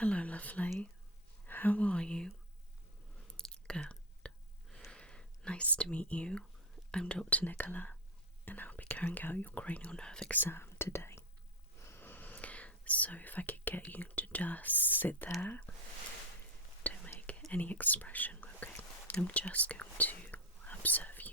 Hello, lovely. How are you? Good. Nice to meet you. I'm Dr. Nicola, and I'll be carrying out your cranial nerve exam today. So if I could get you to just sit there, don't make any expression, okay? I'm just going to observe you.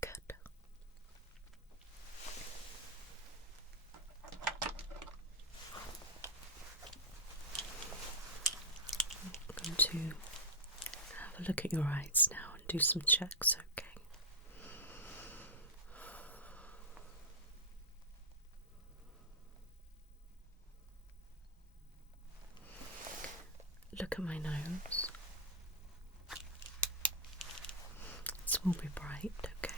Good. I'm going to have a look at your eyes now and do some checks, okay? Look at my nose. This will be bright, okay?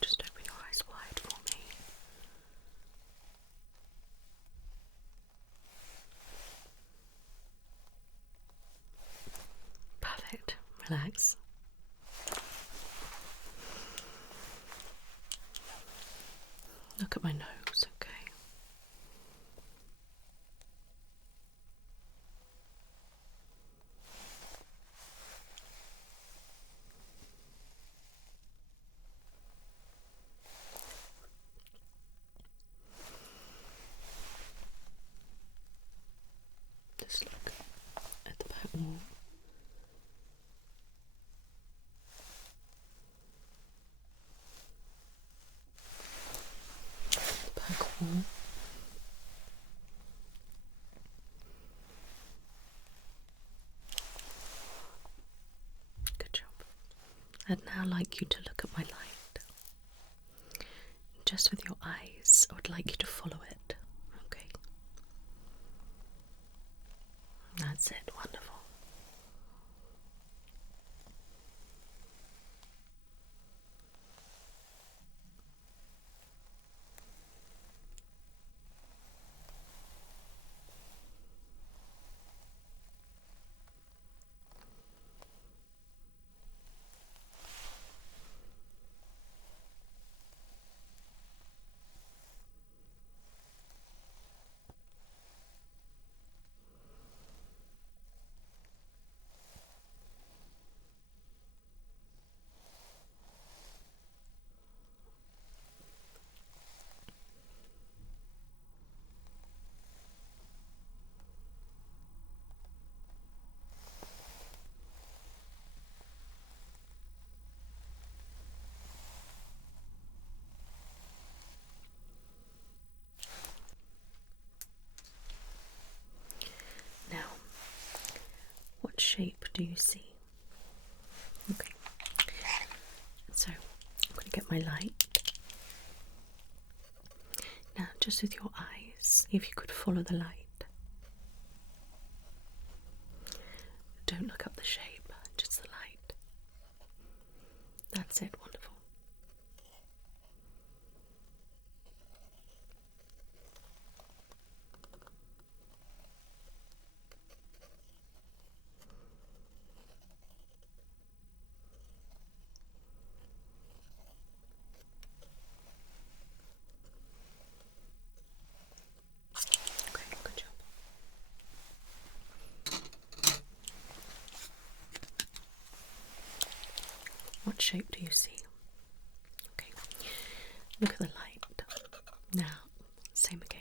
Just open your eyes wide for me. Perfect. Relax. Look at my nose, okay? Just look at the back wall. The back wall. Good job. I'd now like you to look at my light. Just with your eyes, I would like you to follow it. Okay. That's it. Wonderful. Now, what shape do you see? Okay. get my light. Now, just with your eyes, if you could follow the light. Don't look up the shape, just the light. That's it, wonderful. Okay, good job. What shape do you see? Okay, look at the light. Now, same again.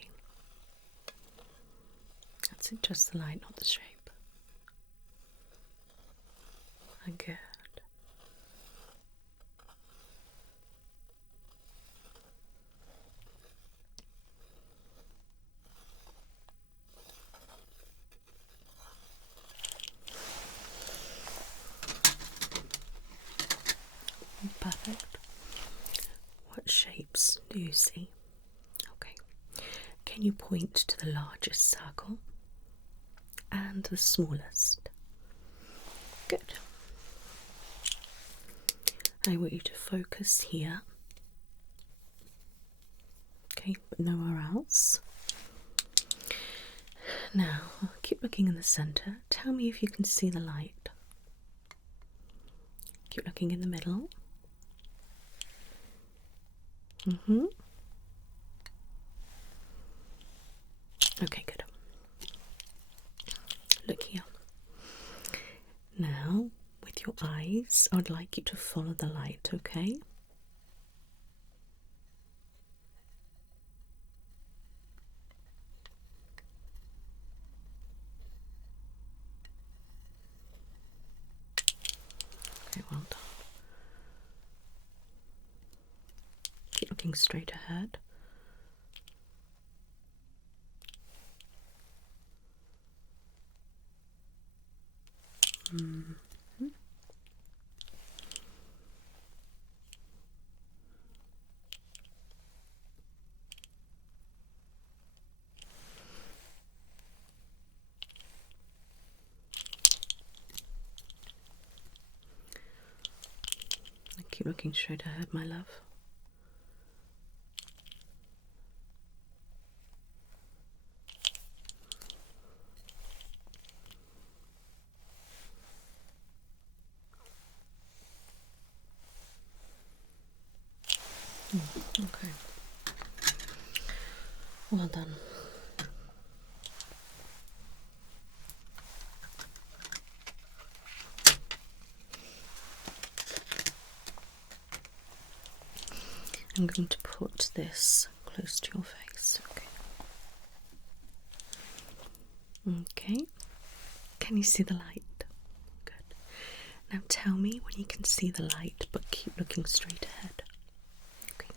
That's it, just the light, not the shape. Good. Perfect. What shapes do you see? Okay. Can you point to the largest circle and the smallest? Good. I want you to focus here. Okay, but nowhere else. Now, keep looking in the centre. Tell me if you can see the light. Keep looking in the middle. Okay, good. Look here. Now, with your eyes, I would like you to follow the light, okay? Okay, well done. Keep looking straight ahead. Keep looking straight ahead, my love. Okay. Well done. I'm going to put this close to your face. Okay. Okay. Can you see the light? Good. Now tell me when you can see the light, but keep looking straight ahead. Okay.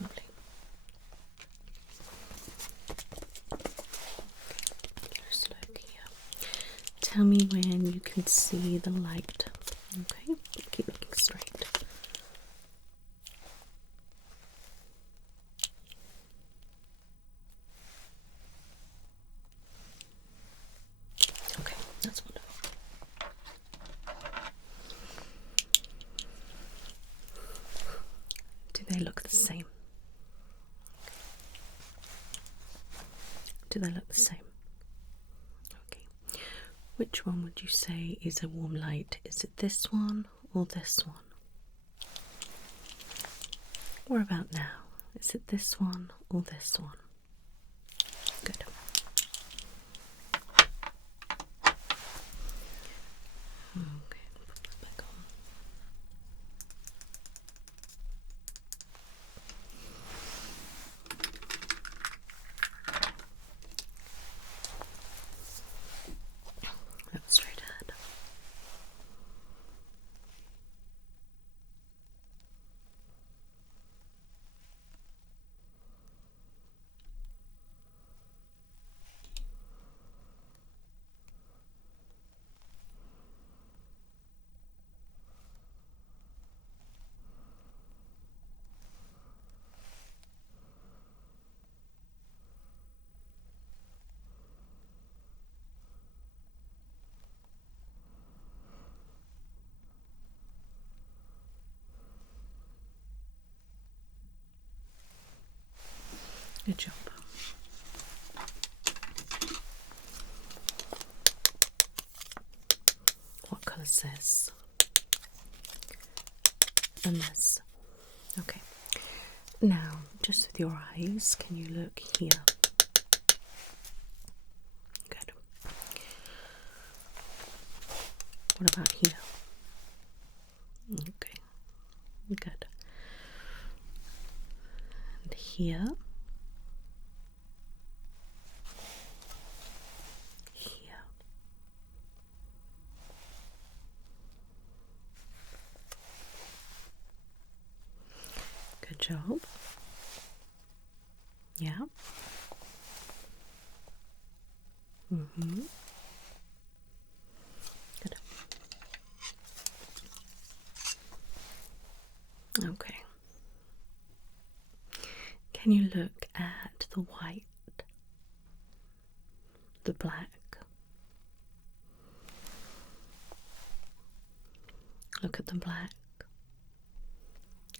Lovely. Just look here. Tell me when you can see the light. Okay, keep looking straight. Okay, that's wonderful. Do they look the same? Do they look the same? Okay. Which one would you say is a warm light? Is it this one or this one? What about now? Is it this one or this one? Good. Okay, put that back on. Good job. What colour is this? And this. Okay. Now, just with your eyes, can you look here? Good. What about here? Okay. Good. And here? Here. Good job. Yeah. Good. Okay. Can you look at the white, the black? Look at the black.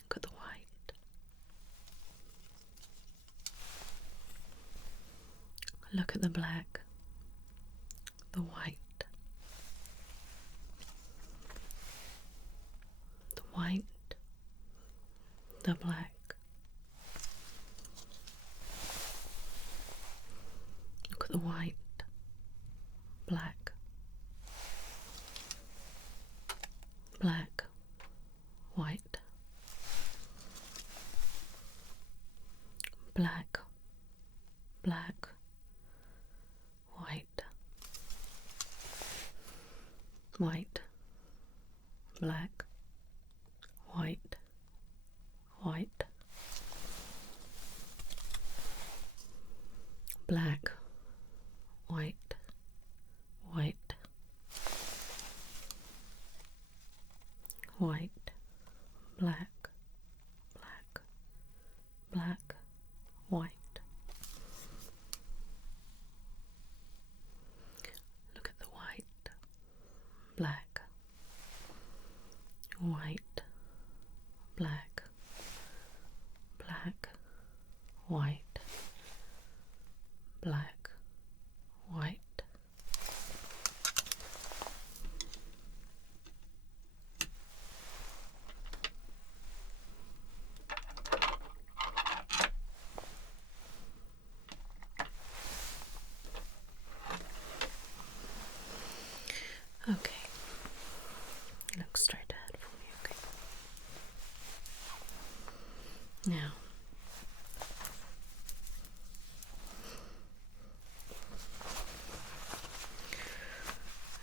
Look at the white. Look at the black, the white, the white, the black. Look at the white, black, black, white, black, black, white, white, black, white, white, black, white, white, white, black, black, black, white. Look at the white, black, white, black, black, white, black, white. Okay, look straight ahead for me, okay? Now,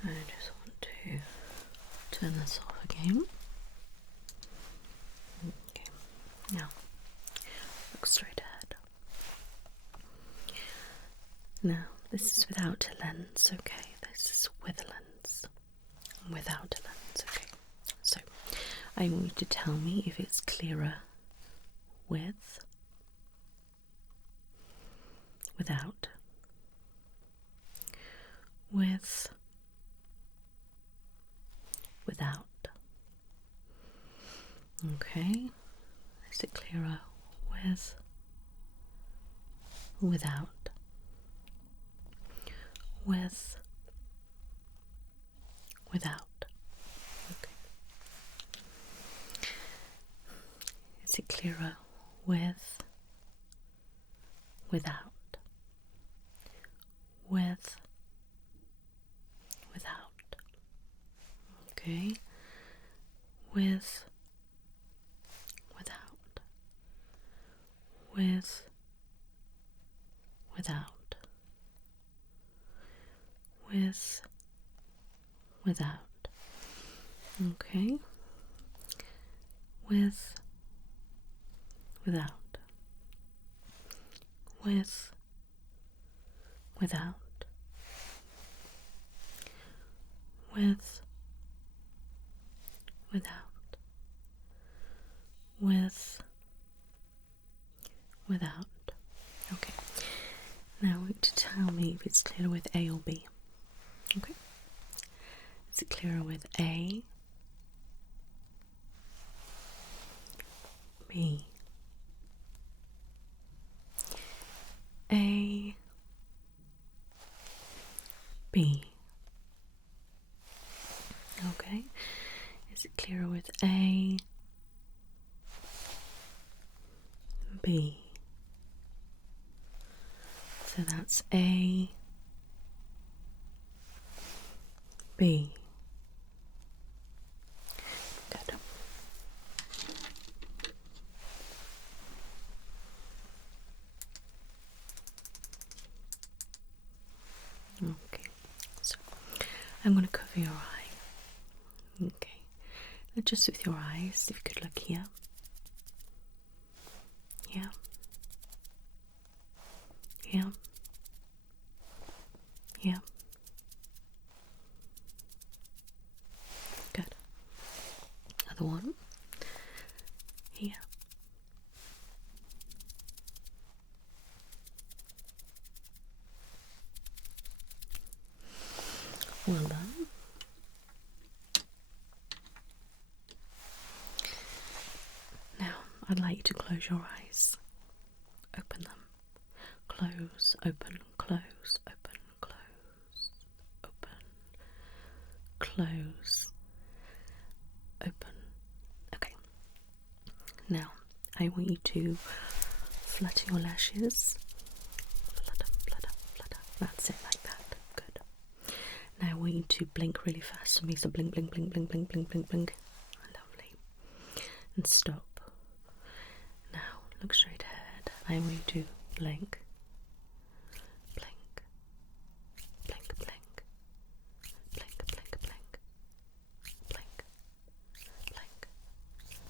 I just want to turn this off again. Okay, now, look straight ahead. Now, this is without a lens, okay? This is with a lens. Without a lens, okay? So, I want you to tell me if it's clearer with, without, with, without. Okay, is it clearer with, without, with, without? Okay. Is it clearer with, without, with, without? Okay, with, without, with, without, with, without. Okay, with, without, with, without, with, without, with, without. Okay, now I want you to tell me if it's clearer with A or B. Okay, is it clearer with A, B, A, B. Okay, is it clearer with A, B? So that's A, B. Good. Okay, so I'm going to cover your eye. Okay, now just with your eyes, if you could look here. Here. Here. Here. Good. Other one. Here. Well done. Now, I'd like you to close your eyes. Open them. Close, open, close, open, close, open, close, open. Okay. Now, I want you to flutter your lashes. Flutter, flutter, flutter. That's it, like that. Good. Now I want you to blink really fast for me. So blink, blink, blink, blink, blink, blink, blink, blink. Lovely. And stop. Now look straight ahead. I want you to blink. Blink. Blink, blink. Blink, blink, blink. Blink. Blink.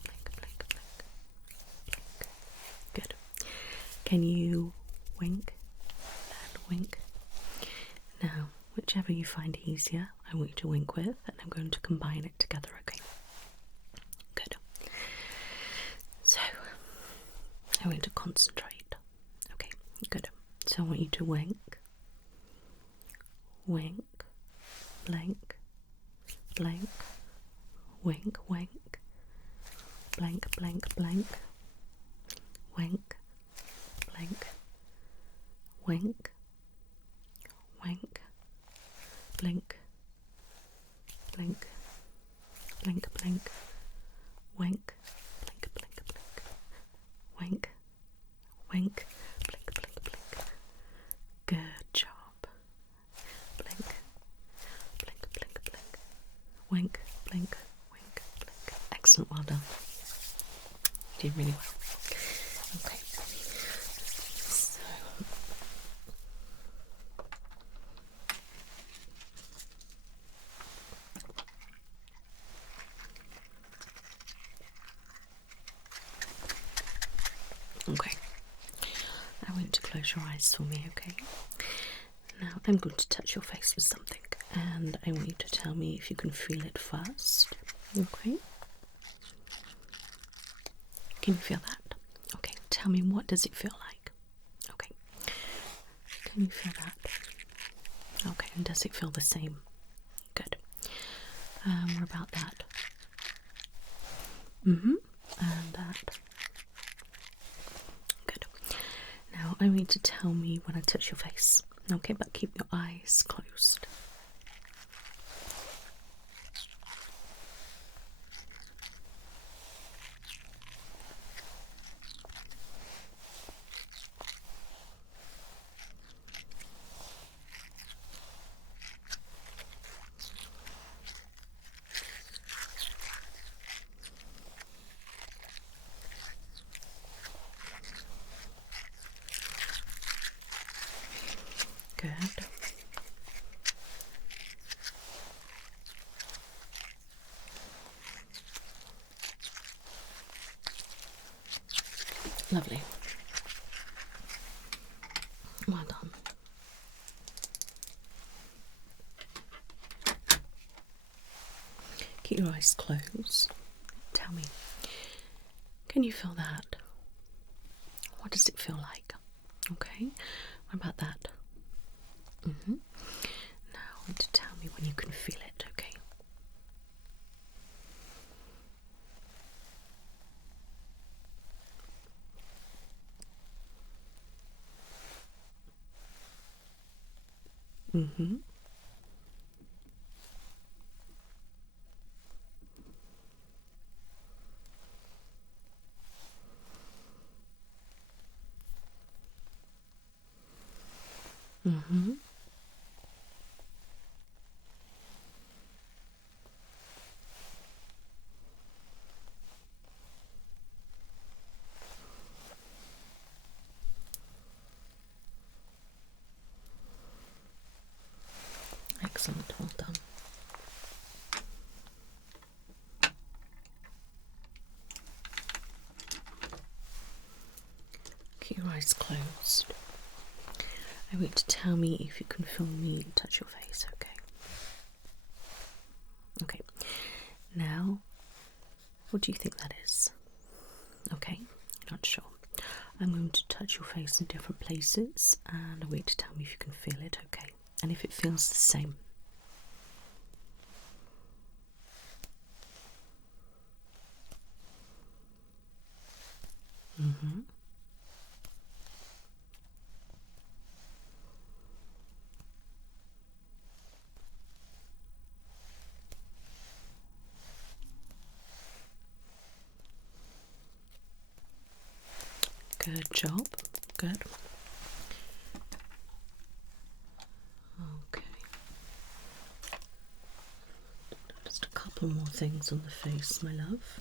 Blink, blink, blink. Blink. Good. Can you wink and wink? Now, whichever you find easier, I want you to wink with, and I'm going to combine it together, okay? Good. So, I want you to concentrate. Okay, good. So I want you to wink, wink, blink, blink, wink, wink, blink, blink, blink, wink, blink, wink, wink, blink, blink, blink, blink, wink, blink, blink, blink, wink, wink, blink, blink, blink. Good job. Blink, blink, blink, blink, wink, blink, wink, blink. Excellent, well done. You did really well. Okay. So okay. I want you to close your eyes for me, okay? Now I'm going to touch your face with something, and I want you to tell me if you can feel it first. Okay? Can you feel that? Okay, tell me, what does it feel like? Okay. Can you feel that? Okay, and does it feel the same? Good. What about that? And that. Good. Now I want you to tell me when I touch your face. Okay, but keep your eyes closed. Good. Lovely. Well done. Keep your eyes closed. Tell me, can you feel that? What does it feel like? Okay. What about that? Now I want to tell me when you can feel it, okay? Mm-hmm. Mm-hmm. Excellent, well done. Keep your eyes closed. I want you to tell me if you can feel me touch your face, okay? Okay. Now, what do you think that is? Okay, not sure. I'm going to touch your face in different places and I want you to tell me if you can feel it, okay? And if it feels the same. Mm-hmm. Good job. Good. Okay. Just a couple more things on the face, my love.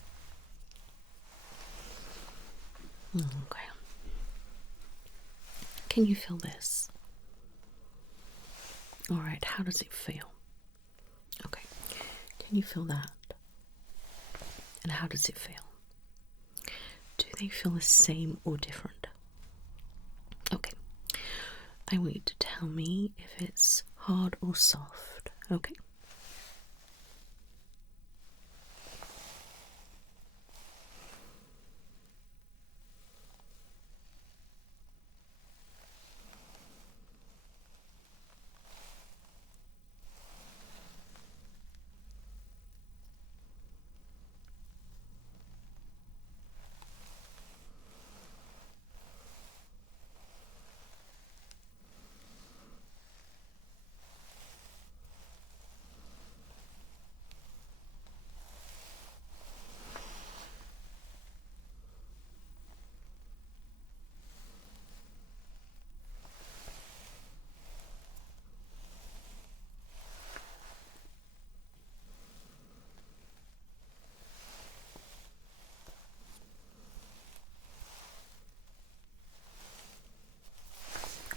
Okay. Can you feel this? Alright, how does it feel? Okay. Can you feel that? And how does it feel? Do they feel the same or different? Okay. I want you to tell me if it's hard or soft, okay?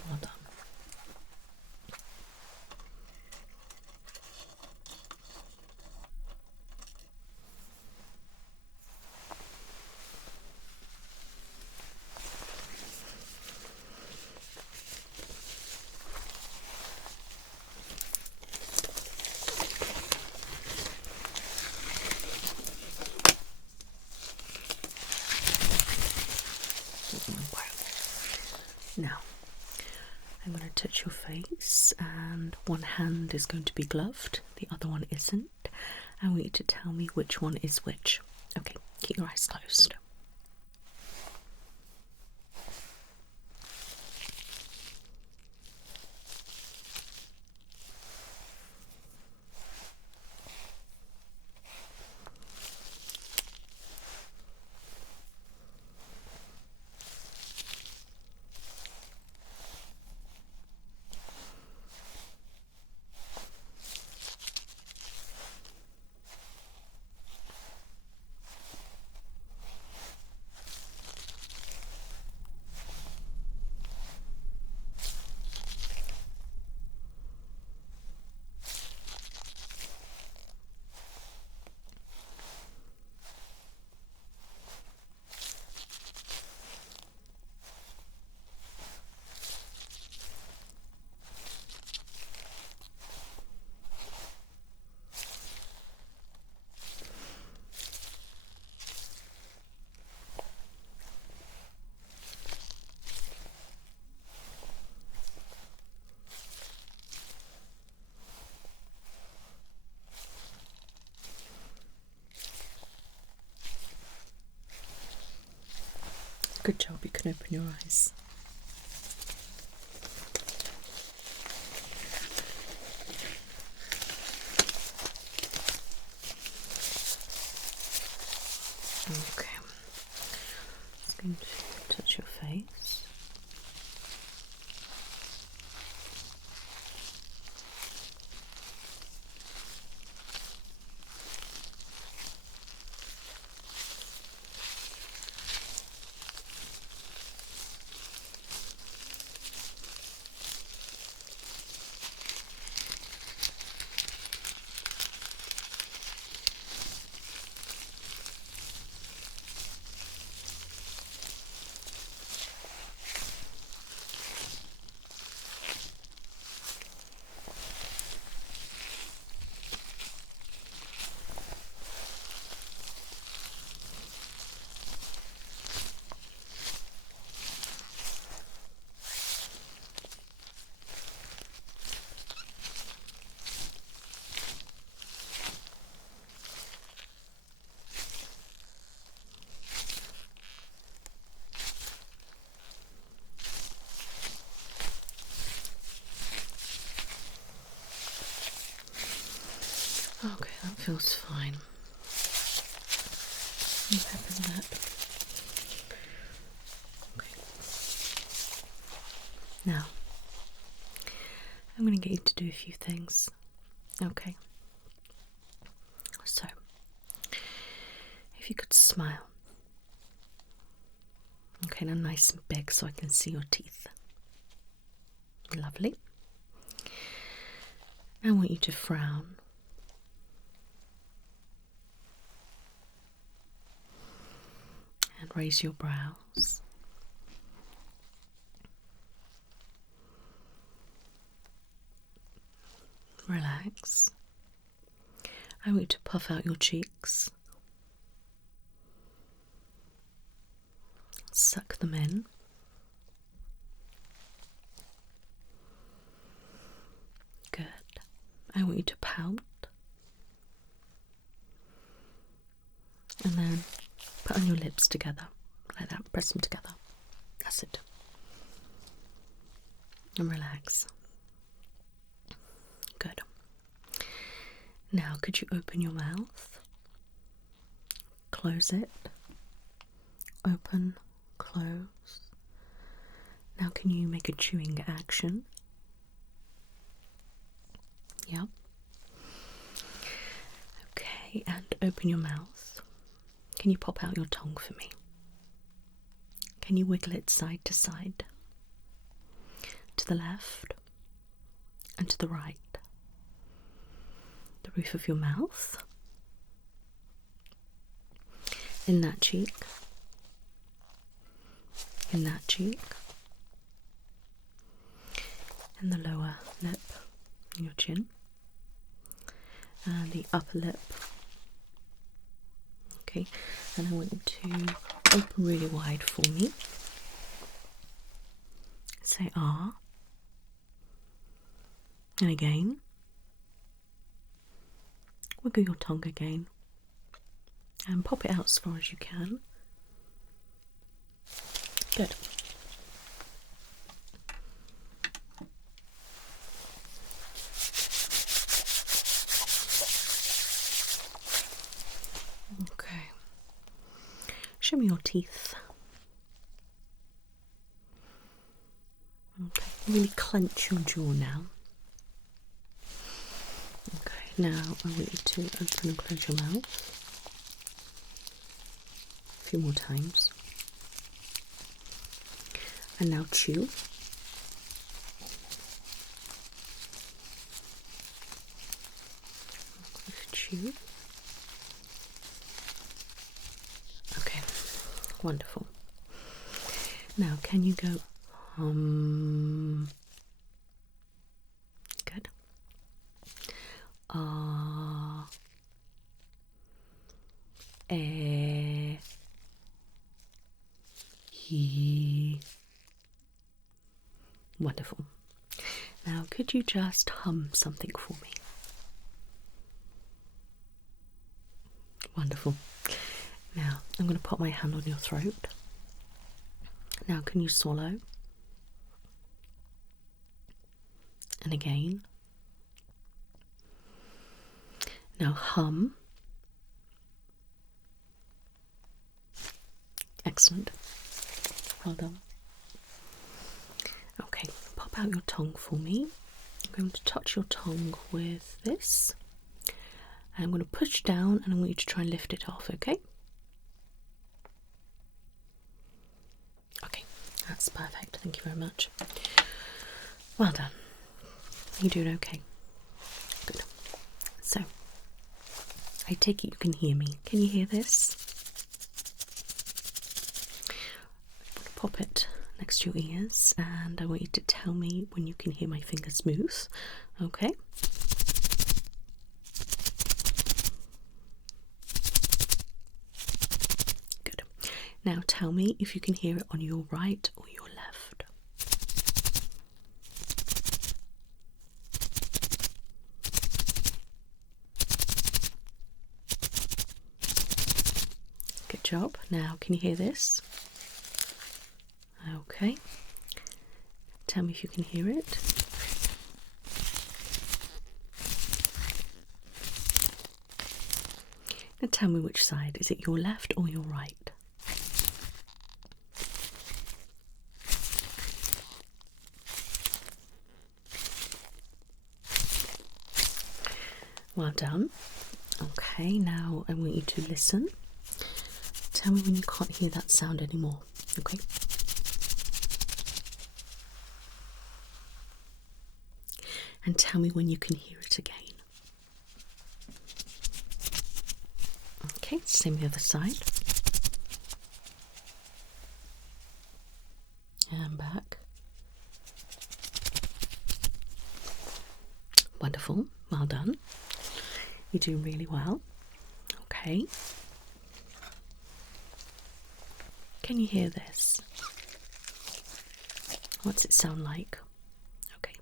Well done. Now, I'm going to touch your face and one hand is going to be gloved, the other one isn't. I want you to tell me which one is which. Okay, keep your eyes closed. Good job, you can open your eyes. Okay. Just going to touch your face. Okay, that feels fine. What happened to that? Okay. Now, I'm going to get you to do a few things. Okay. So, if you could smile. Okay, now nice and big so I can see your teeth. Lovely. I want you to frown. And raise your brows. Relax. I want you to puff out your cheeks. Suck them in. Good. I want you to pout. And then put on your lips together. Like that. Press them together. That's it. And relax. Good. Now, could you open your mouth? Close it. Open. Close. Now, can you make a chewing action? Yep. Okay, and open your mouth. Can you pop out your tongue for me? Can you wiggle it side to side? To the left and to the right. The roof of your mouth. In that cheek. In that cheek. And the lower lip. Your chin. And the upper lip. Okay, and I want you to open really wide for me. Say ah. And again. Wiggle your tongue again. And pop it out as far as you can. Good. Okay. Show me your teeth. Okay. Really clench your jaw now. Okay. Now I want you to open and close your mouth. A few more times. And now chew. Chew. Okay, wonderful. Now, can you go Good. He. Wonderful. Now, could you just hum something for me? Wonderful. Now, I'm going to put my hand on your throat. Now, can you swallow? And again. Now, hum. Excellent. Well done. Okay, pop out your tongue for me. I'm going to touch your tongue with this. And I'm going to push down and I want you to try and lift it off, okay? Okay, that's perfect. Thank you very much. Well done. You're doing okay. Good. So, I take it you can hear me. Can you hear this? I'm going to pop it next to your ears and I want you to tell me when you can hear my fingers move. Okay? Good. Now tell me if you can hear it on your right or your left. Good job. Now can you hear this? Okay. Tell me if you can hear it. Now tell me which side. Is it your left or your right? Well done. Okay, now I want you to listen. Tell me when you can't hear that sound anymore. Okay? And tell me when you can hear it again. Okay, same the other side. And back. Wonderful, well done. You're doing really well. Okay. Can you hear this? What's it sound like? Okay.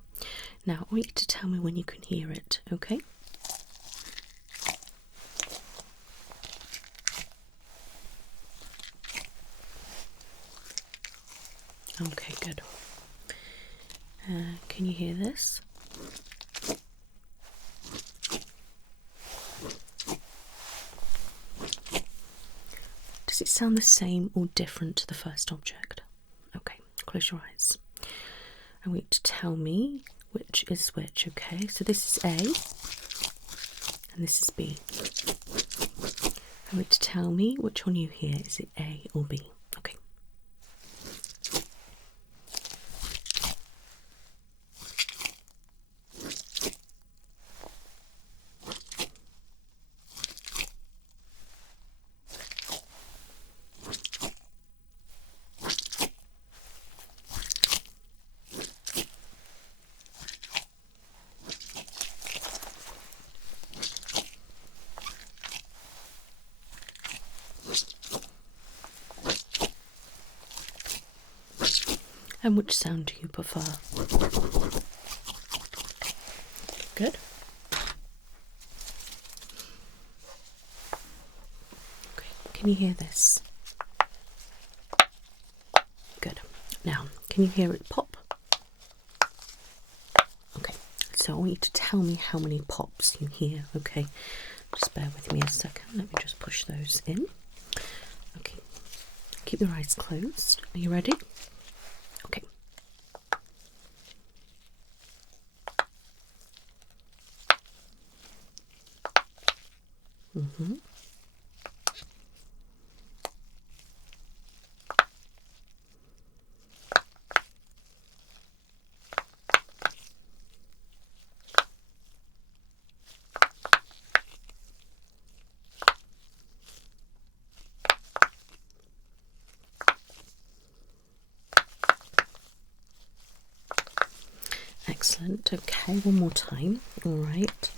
Now I want you to tell me when you can hear it, okay? Okay, good. Can you hear this? Does it sound the same or different to the first object? Okay, close your eyes. I want you to tell me which is which, okay? So this is A and this is B. I want you to tell me which one you hear. Is it A or B? Okay. And which sound do you prefer? Good. Okay, can you hear this? Good. Now, can you hear it pop? Okay, so I want you to tell me how many pops you hear, okay? Just bear with me a second. Let me just push those in. Okay, keep your eyes closed. Are you ready? Okay. Excellent. Okay, one more time. All right.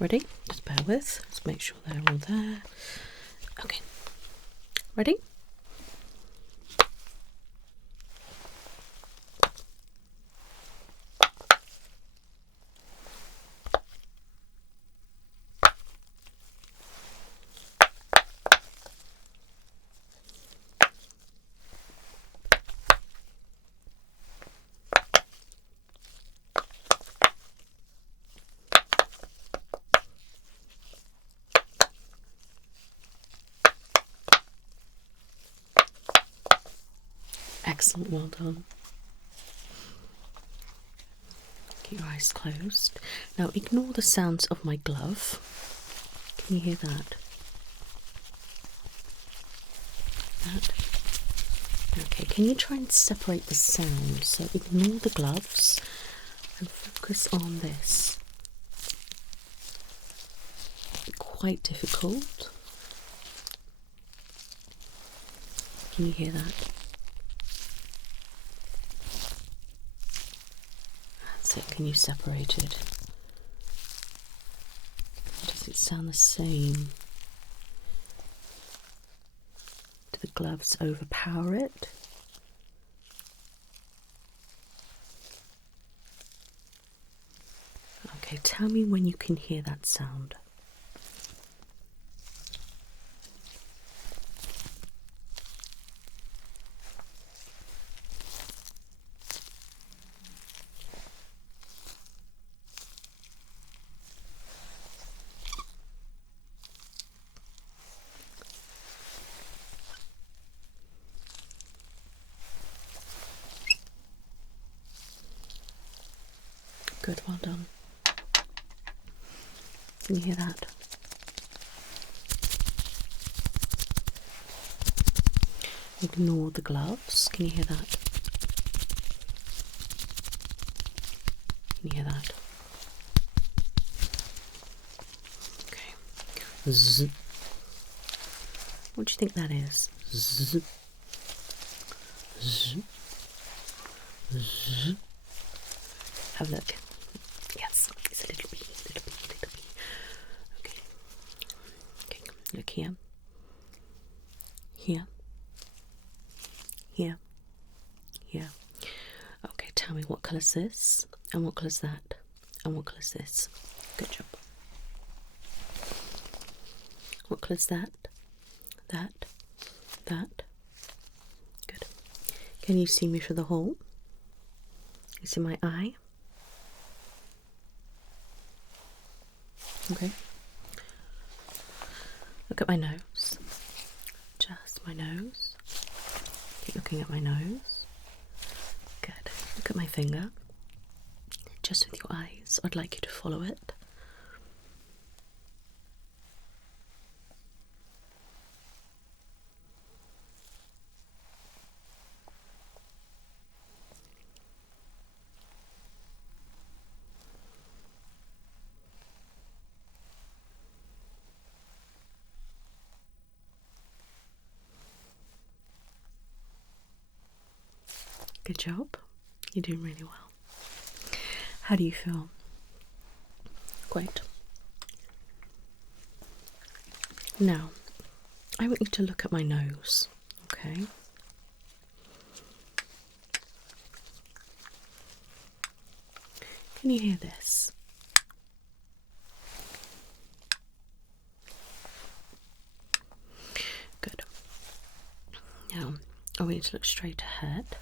Ready? Just bear with. Let's make sure they're all there. Okay. Ready? Excellent, well done. Keep your eyes closed. Now ignore the sounds of my glove. Can you hear that? Okay, can you try and separate the sound? So ignore the gloves and focus on this. Quite difficult. Can you hear that? That's it. Can you separate it? Does it sound the same? Do the gloves overpower it? Okay, tell me when you can hear that sound. Good, well done. Can you hear that? Ignore the gloves. Can you hear that? Can you hear that? Okay. Zzz. What do you think that is? Zzz. Zzz. Zzz. Have a look. Yes, it's a little bee, little bee, little bee. Okay. Okay, look here. Here. Here. Here. Okay, tell me what colour's this? And what colour's that? And what colour's this? Good job. What colour's that? That? That? Good. Can you see me through the hole? You see my eye? Okay. Look at my nose. Just my nose. Keep looking at my nose. Good. Look at my finger. Just with your eyes. I'd like you to follow it. Good job. You're doing really well. How do you feel? Great. Now, I want you to look at my nose, okay? Can you hear this? Good. Now, I want you to look straight ahead.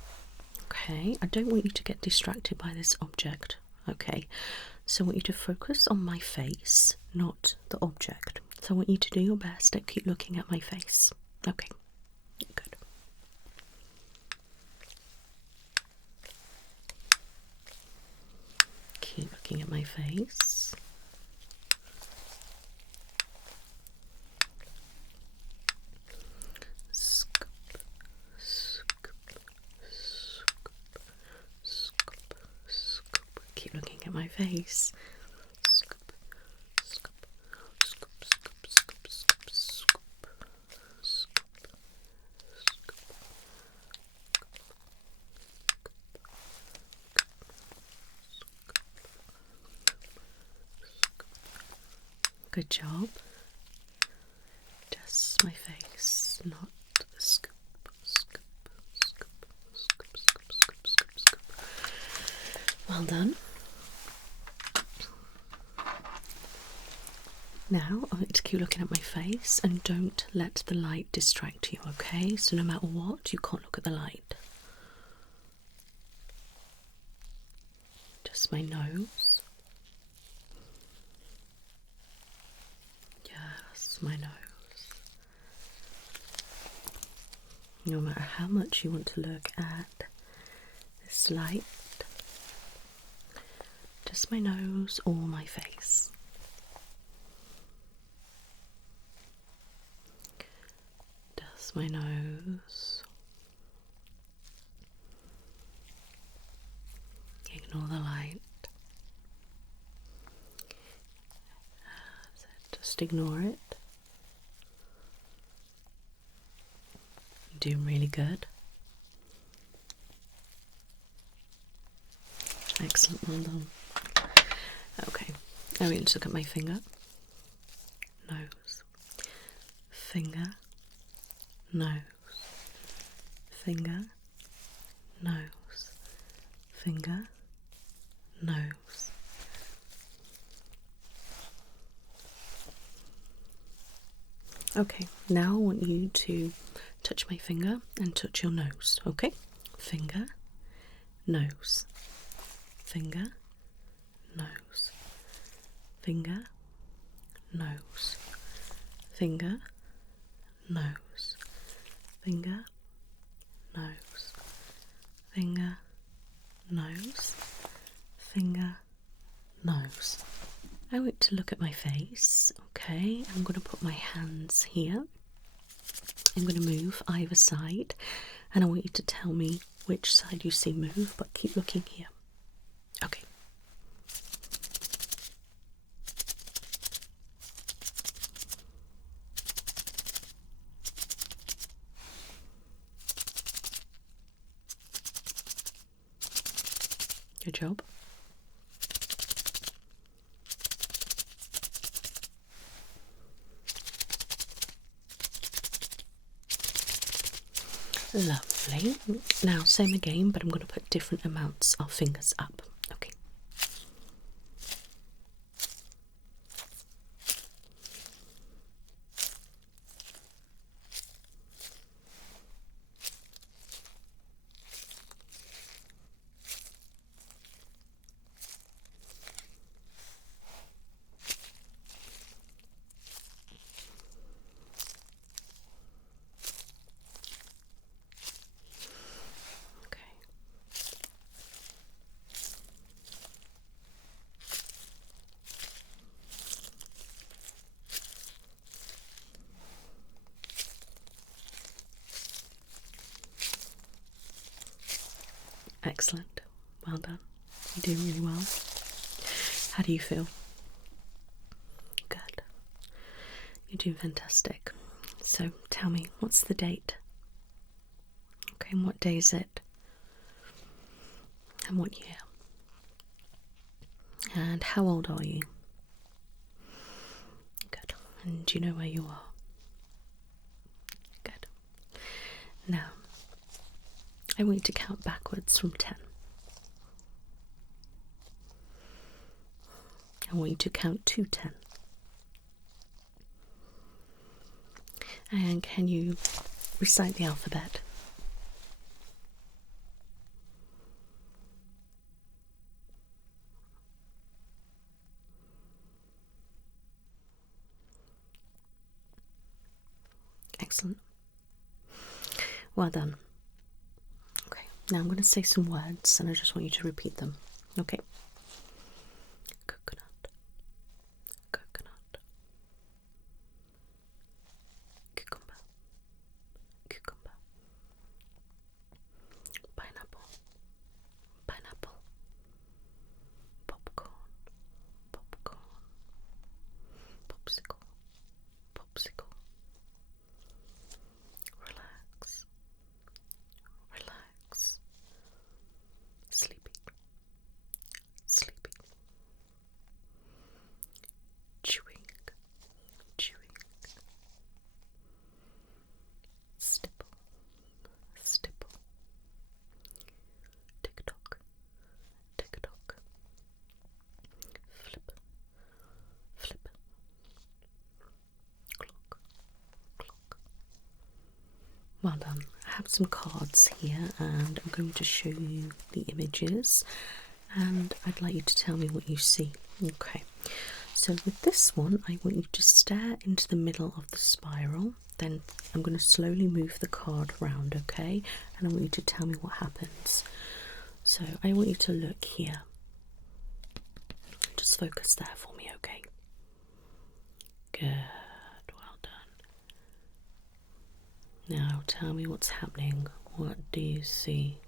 Okay, I don't want you to get distracted by this object, okay? So I want you to focus on my face, not the object. So I want you to do your best to keep looking at my face. Okay, good. Keep looking at my face. Keep looking at my face. Scoop, scoop, scoop, scoop, scoop, scoop, scoop, scoop, scoop. Good job. Just my face, not scoop, scoop, scoop, scoop, scoop, scoop, scoop, scoop. Well done. Now I want you to keep looking at my face and don't let the light distract you, okay? So no matter what, you can't look at the light. Just my nose. Yes, my nose. no matter how much you want to look at this light, just my nose or my face. Just my nose. Ignore the light. Just ignore it. You're doing really good. Excellent, well done. Okay, I want you to look at my finger. Nose. Finger. Nose. Finger. Nose. Finger. Nose. Okay, now I want you to touch my finger and touch your nose, okay? Finger, nose, finger, nose, finger, nose, finger, nose, finger, nose, finger, nose, finger, nose. I want to look at my face, okay? I'm going to put my hands here. I'm going to move either side, and I want you to tell me which side you see move, but keep looking here. Okay. Good job. Lovely. Now, same again, but I'm going to put different amounts of fingers up. Okay. Excellent. Well done. You're doing really well. How do you feel? Good. You're doing fantastic. So tell me, what's the date? Okay, and what day is it? And what year? And how old are you? Good. And do you know where you are? Good. Now, I want you to count backwards from 10. I want you to count to 10. And can you recite the alphabet? Excellent. Well done. Okay, now I'm going to say some words and I just want you to repeat them. Okay? Coconut. Coconut. Cucumber. Cucumber. Pineapple. Pineapple. Popcorn. Popcorn. Popsicle. Popsicle. Relax. Relax. Sleepy. Sleepy. Chewing. Chewing. Stipple. Stipple. Tick-tock. Tick-tock. Flip. Flip. Clock. Clock. Well done. I have some cards here and I'm going to show you the images and I'd like you to tell me what you see. Okay, so with this one I want you to stare into the middle of the spiral Then I'm going to slowly move the card around, okay? And I want you to tell me what happens. So I want you to look here. Just focus there for me, okay? Good, well done. Now tell me what's happening. What do you see?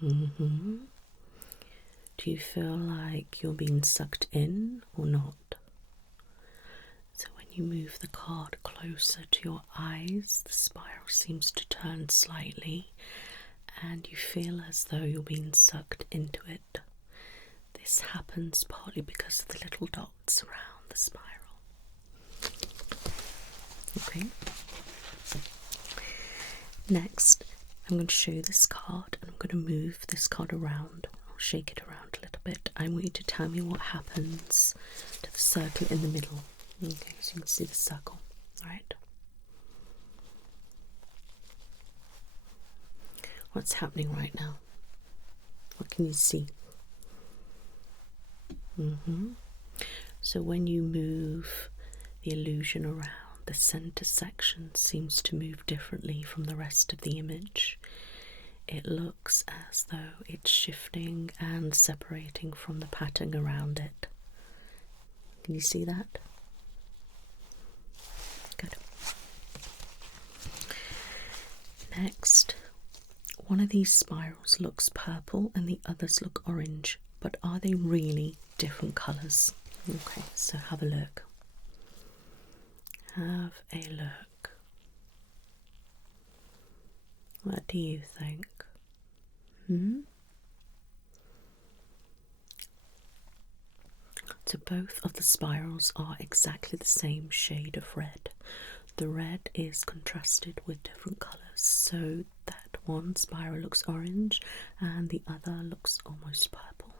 Do you feel like you're being sucked in or not? So when you move the card closer to your eyes, the spiral seems to turn slightly and you feel as though you're being sucked into it. This happens partly because of the little dots around the spiral. Okay. Next, I'm going to show you this card and I'm going to move this card around. I'll shake it around a little bit. I want you to tell me what happens to the circle in the middle. Okay, so you can see the circle. Alright. What's happening right now? What can you see? So when you move the illusion around, the center section seems to move differently from the rest of the image. It looks as though it's shifting and separating from the pattern around it. Can you see that? Good. Next, one of these spirals looks purple and the others look orange, but are they really different colours? Okay, so have a look. Have a look. What do you think? So both of the spirals are exactly the same shade of red. The red is contrasted with different colours, so that one spiral looks orange and the other looks almost purple.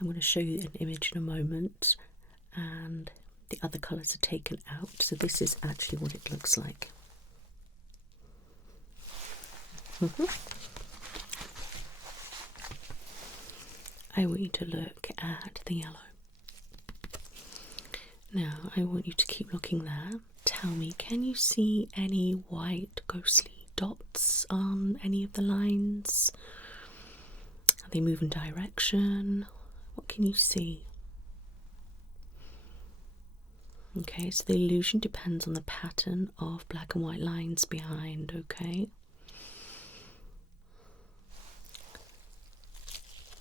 I'm going to show you an image in a moment and the other colours are taken out, so this is actually what it looks like. I want you to look at the yellow. Now I want you to keep looking there. Tell me, can you see any white ghostly dots on any of the lines? Are they moving direction? What can you see? Okay, so the illusion depends on the pattern of black and white lines behind, okay?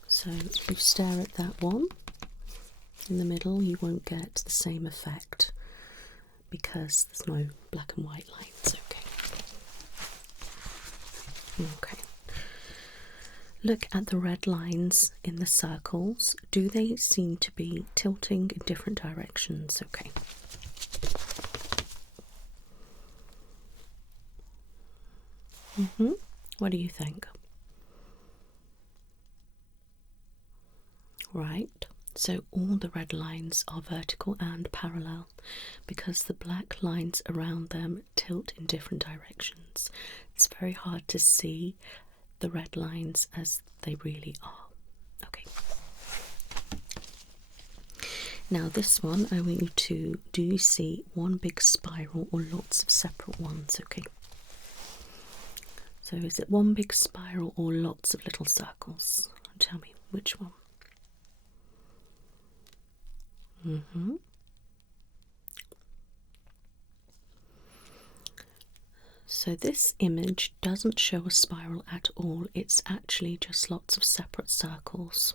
So if you stare at that one in the middle, you won't get the same effect because there's no black and white lines, okay? Okay. Look at the red lines in the circles. Do they seem to be tilting in different directions? Okay. What do you think? Right. So all the red lines are vertical and parallel because the black lines around them tilt in different directions. It's very hard to see the red lines as they really are. Okay. Now this one, I want you to, do you see one big spiral or lots of separate ones? Okay. So is it one big spiral or lots of little circles? Tell me which one. So this image doesn't show a spiral at all, it's actually just lots of separate circles.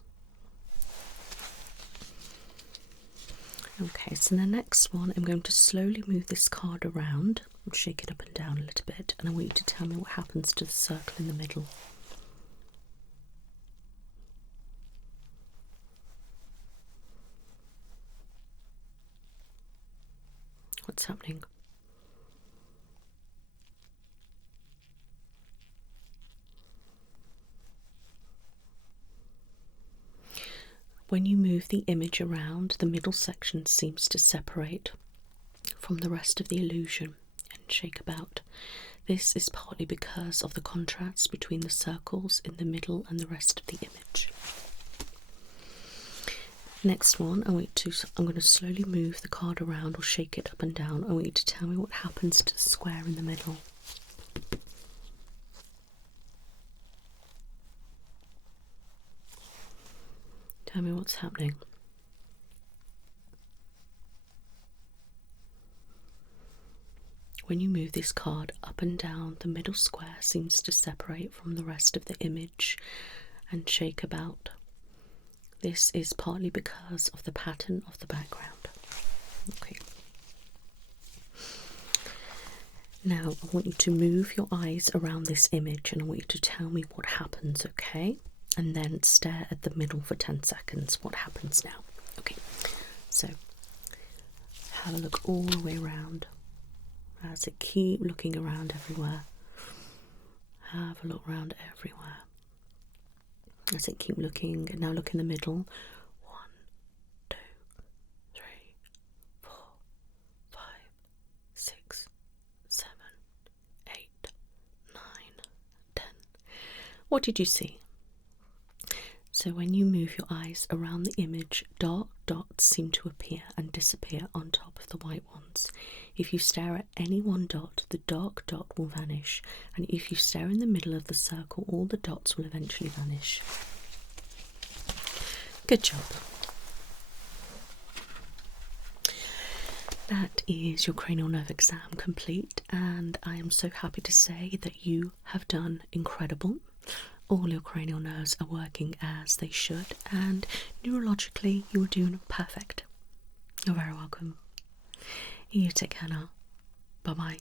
Okay, so the next one, I'm going to slowly move this card around and shake it up and down a little bit, and I want you to tell me what happens to the circle in the middle. What's happening? When you move the image around, the middle section seems to separate from the rest of the illusion and shake about. This is partly because of the contrast between the circles in the middle and the rest of the image. Next one, I'm going to slowly move the card around or shake it up and down. I want you to tell me what happens to the square in the middle. Tell me what's happening. When you move this card up and down, the middle square seems to separate from the rest of the image and shake about. This is partly because of the pattern of the background. Okay. Now, I want you to move your eyes around this image and I want you to tell me what happens, okay? And then stare at the middle for 10 seconds. What happens now? Okay, so have a look all the way around. As it keep looking around everywhere. Have a look around everywhere. As it keep looking, and now look in the middle. 1, 2, 3, 4, 5, 6, 7, 8, 9, 10. What did you see? So when you move your eyes around the image, dark dots seem to appear and disappear on top of the white ones. If you stare at any one dot, the dark dot will vanish, and if you stare in the middle of the circle, all the dots will eventually vanish. Good job. That is your cranial nerve exam complete, and I am so happy to say that you have done incredible. All your cranial nerves are working as they should, and neurologically you are doing perfect. You're very welcome. You take care now. Bye bye.